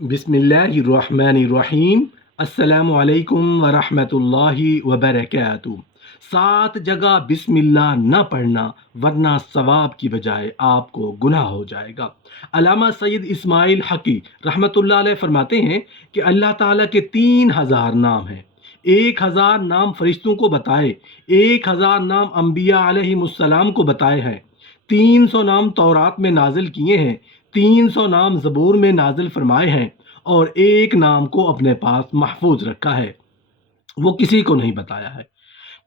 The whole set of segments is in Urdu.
بسم اللہ الرحمن الرحیم۔ السلام علیکم ورحمۃ اللہ وبرکاتہ۔ 7 جگہ بسم اللہ نہ پڑھنا ورنہ ثواب کی بجائے آپ کو گناہ ہو جائے گا۔ علامہ سید اسماعیل حقی رحمۃ اللہ علیہ فرماتے ہیں کہ اللہ تعالیٰ کے 3000 نام ہیں۔ 1000 نام فرشتوں کو بتائے، 1000 نام انبیاء علیہم السلام کو بتائے ہیں، 300 نام تورات میں نازل کیے ہیں، 300 نام زبور میں نازل فرمائے ہیں، اور ایک نام کو اپنے پاس محفوظ رکھا ہے، وہ کسی کو نہیں بتایا ہے۔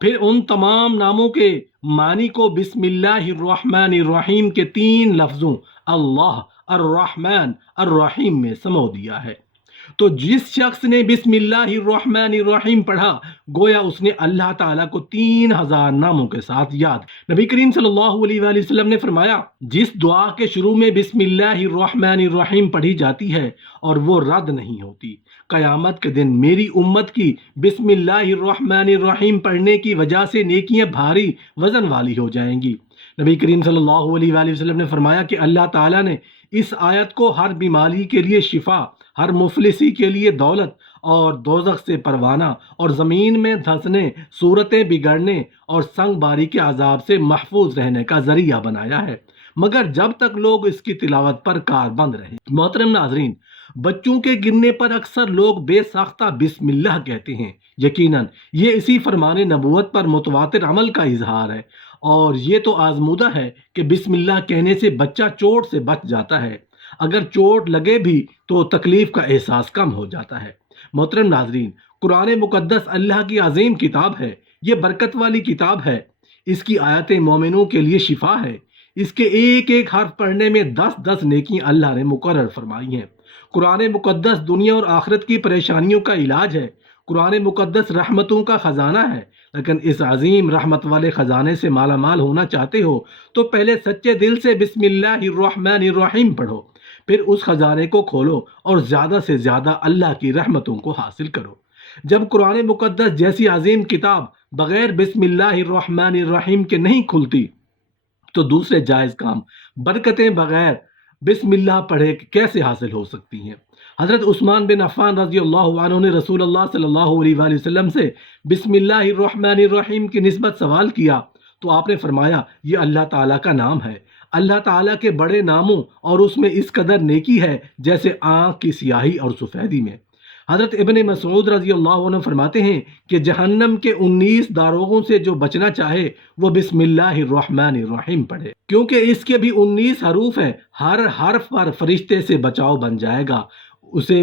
پھر ان تمام ناموں کے معنی کو بسم اللہ الرحمن الرحیم کے 3 لفظوں اللہ، الرحمن، الرحیم میں سمو دیا ہے۔ تو جس شخص نے بسم اللہ الرحمن الرحیم پڑھا، گویا اس نے اللہ تعالیٰ کو 3000 ناموں کے ساتھ یاد۔ نبی کریم صلی اللہ علیہ وآلہ وسلم نے فرمایا، جس دعا کے شروع میں بسم اللہ الرحمن الرحیم پڑھی جاتی ہے اور وہ رد نہیں ہوتی، قیامت کے دن میری امت کی بسم اللہ الرحمن الرحیم پڑھنے کی وجہ سے نیکیاں بھاری وزن والی ہو جائیں گی۔ نبی کریم صلی اللہ علیہ وآلہ وسلم نے فرمایا کہ اللہ تعالیٰ نے اس آیت کو ہر بیماری کے لیے شفا، ہر مفلسی کے لیے دولت، اور دوزخ سے پروانہ، اور زمین میں دھنسنے، صورتیں بگڑنے اور سنگ باری کے عذاب سے محفوظ رہنے کا ذریعہ بنایا ہے، مگر جب تک لوگ اس کی تلاوت پر کاربند رہیں۔ محترم ناظرین، بچوں کے گرنے پر اکثر لوگ بے ساختہ بسم اللہ کہتے ہیں۔ یقیناً یہ اسی فرمان نبوت پر متواتر عمل کا اظہار ہے، اور یہ تو آزمودہ ہے کہ بسم اللہ کہنے سے بچہ چوٹ سے بچ جاتا ہے، اگر چوٹ لگے بھی تو تکلیف کا احساس کم ہو جاتا ہے۔ محترم ناظرین، قرآن مقدس اللہ کی عظیم کتاب ہے، یہ برکت والی کتاب ہے، اس کی آیتیں مومنوں کے لیے شفا ہے، اس کے ایک ایک حرف پڑھنے میں 10 نیکیاں اللہ نے مقرر فرمائی ہیں۔ قرآن مقدس دنیا اور آخرت کی پریشانیوں کا علاج ہے، قرآن مقدس رحمتوں کا خزانہ ہے، لیکن اس عظیم رحمت والے خزانے سے مالا مال ہونا چاہتے ہو تو پہلے سچے دل سے بسم اللہ الرحمن الرحیم پڑھو، پھر اس خزانے کو کھولو اور زیادہ سے زیادہ اللہ کی رحمتوں کو حاصل کرو۔ جب قرآن مقدس جیسی عظیم کتاب بغیر بسم اللہ الرحمن الرحیم کے نہیں کھلتی، تو دوسرے جائز کام، برکتیں بغیر بسم اللہ پڑھے کیسے حاصل ہو سکتی ہیں؟ حضرت عثمان بن عفان رضی اللہ عنہ نے رسول اللہ صلی اللہ علیہ وآلہ وسلم سے بسم اللہ الرحمن الرحیم کی نسبت سوال کیا تو آپ نے فرمایا، یہ اللہ تعالیٰ کا نام ہے، اللہ تعالیٰ کے بڑے ناموں اور اس میں اس قدر نیکی ہے جیسے آنکھ کی سیاہی اور سفیدی میں۔ حضرت ابن مسعود رضی اللہ عنہ فرماتے ہیں کہ جہنم کے 19 داروغوں سے جو بچنا چاہے وہ بسم اللہ الرحمن الرحیم پڑھے، کیونکہ اس کے بھی 19 حروف ہیں، ہر حرف پر فرشتے سے بچاؤ بن جائے گا۔ اسے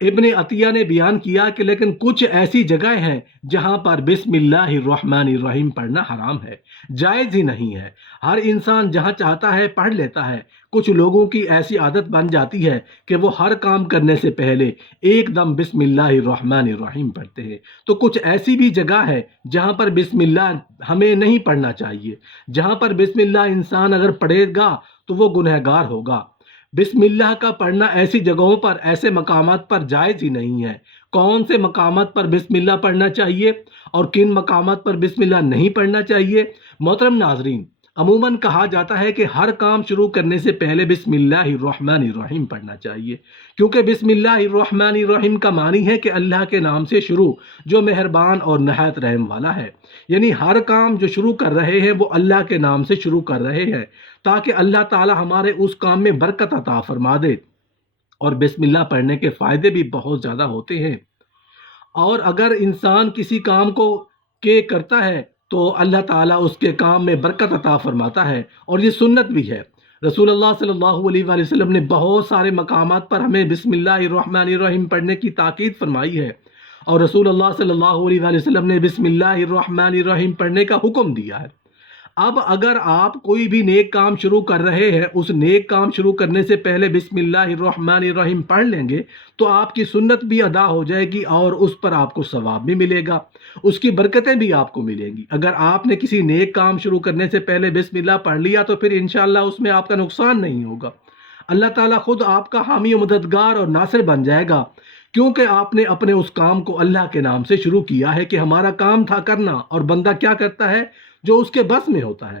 ابن عطیہ نے بیان کیا کہ لیکن کچھ ایسی جگہیں ہیں جہاں پر بسم اللہ الرحمن الرحیم پڑھنا حرام ہے، جائز ہی نہیں ہے۔ ہر انسان جہاں چاہتا ہے پڑھ لیتا ہے، کچھ لوگوں کی ایسی عادت بن جاتی ہے کہ وہ ہر کام کرنے سے پہلے ایک دم بسم اللہ الرحمن الرحیم پڑھتے ہیں۔ تو کچھ ایسی بھی جگہ ہے جہاں پر بسم اللہ ہمیں نہیں پڑھنا چاہیے، جہاں پر بسم اللہ انسان اگر پڑھے گا تو وہ گنہگار ہوگا۔ بسم اللہ کا پڑھنا ایسی جگہوں پر، ایسے مقامات پر جائز ہی نہیں ہے۔ کون سے مقامات پر بسم اللہ پڑھنا چاہیے اور کن مقامات پر بسم اللہ نہیں پڑھنا چاہیے؟ محترم ناظرین، عموماً کہا جاتا ہے کہ ہر کام شروع کرنے سے پہلے بسم اللہ الرحمن الرحیم پڑھنا چاہیے، کیونکہ بسم اللہ الرحمن الرحیم کا معنی ہے کہ اللہ کے نام سے شروع، جو مہربان اور نہایت رحم والا ہے۔ یعنی ہر کام جو شروع کر رہے ہیں وہ اللہ کے نام سے شروع کر رہے ہیں، تاکہ اللہ تعالی ہمارے اس کام میں برکت عطا فرما دے۔ اور بسم اللہ پڑھنے کے فائدے بھی بہت زیادہ ہوتے ہیں، اور اگر انسان کسی کام کو کرتا ہے تو اللہ تعالیٰ اس کے کام میں برکت عطا فرماتا ہے، اور یہ سنت بھی ہے۔ رسول اللہ صلی اللہ علیہ وآلہ وسلم نے بہت سارے مقامات پر ہمیں بسم اللہ الرحمن الرحیم پڑھنے کی تاکید فرمائی ہے، اور رسول اللہ صلی اللہ علیہ وآلہ وسلم نے بسم اللہ الرحمن الرحیم پڑھنے کا حکم دیا ہے۔ اب اگر آپ کوئی بھی نیک کام شروع کر رہے ہیں، اس نیک کام شروع کرنے سے پہلے بسم اللہ الرحمن الرحیم پڑھ لیں گے تو آپ کی سنت بھی ادا ہو جائے گی، اور اس پر آپ کو ثواب بھی ملے گا، اس کی برکتیں بھی آپ کو ملیں گی۔ اگر آپ نے کسی نیک کام شروع کرنے سے پہلے بسم اللہ پڑھ لیا تو پھر انشاءاللہ اس میں آپ کا نقصان نہیں ہوگا، اللہ تعالیٰ خود آپ کا حامی و مددگار اور ناصر بن جائے گا، کیونکہ آپ نے اپنے اس کام کو اللہ کے نام سے شروع کیا ہے کہ ہمارا کام تھا کرنا، اور بندہ کیا کرتا ہے جو اس کے بس میں ہوتا ہے۔